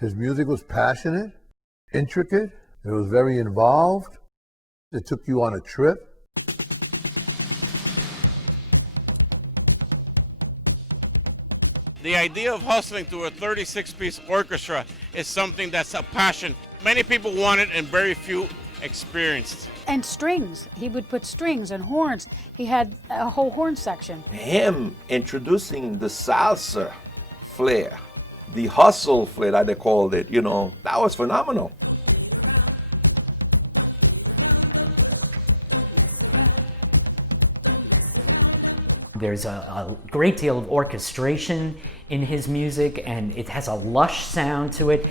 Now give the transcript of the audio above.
His music was passionate, intricate, it was very involved. It took you on a trip. The idea of hustling through a 36-piece orchestra is something that's a passion. Many people want it and very few experienced. And strings. He would put strings and horns. He had a whole horn section. Him introducing the salsa flair, the hustle flair that they called it, that was phenomenal. There's a great deal of orchestration in his music, and it has a lush sound to it.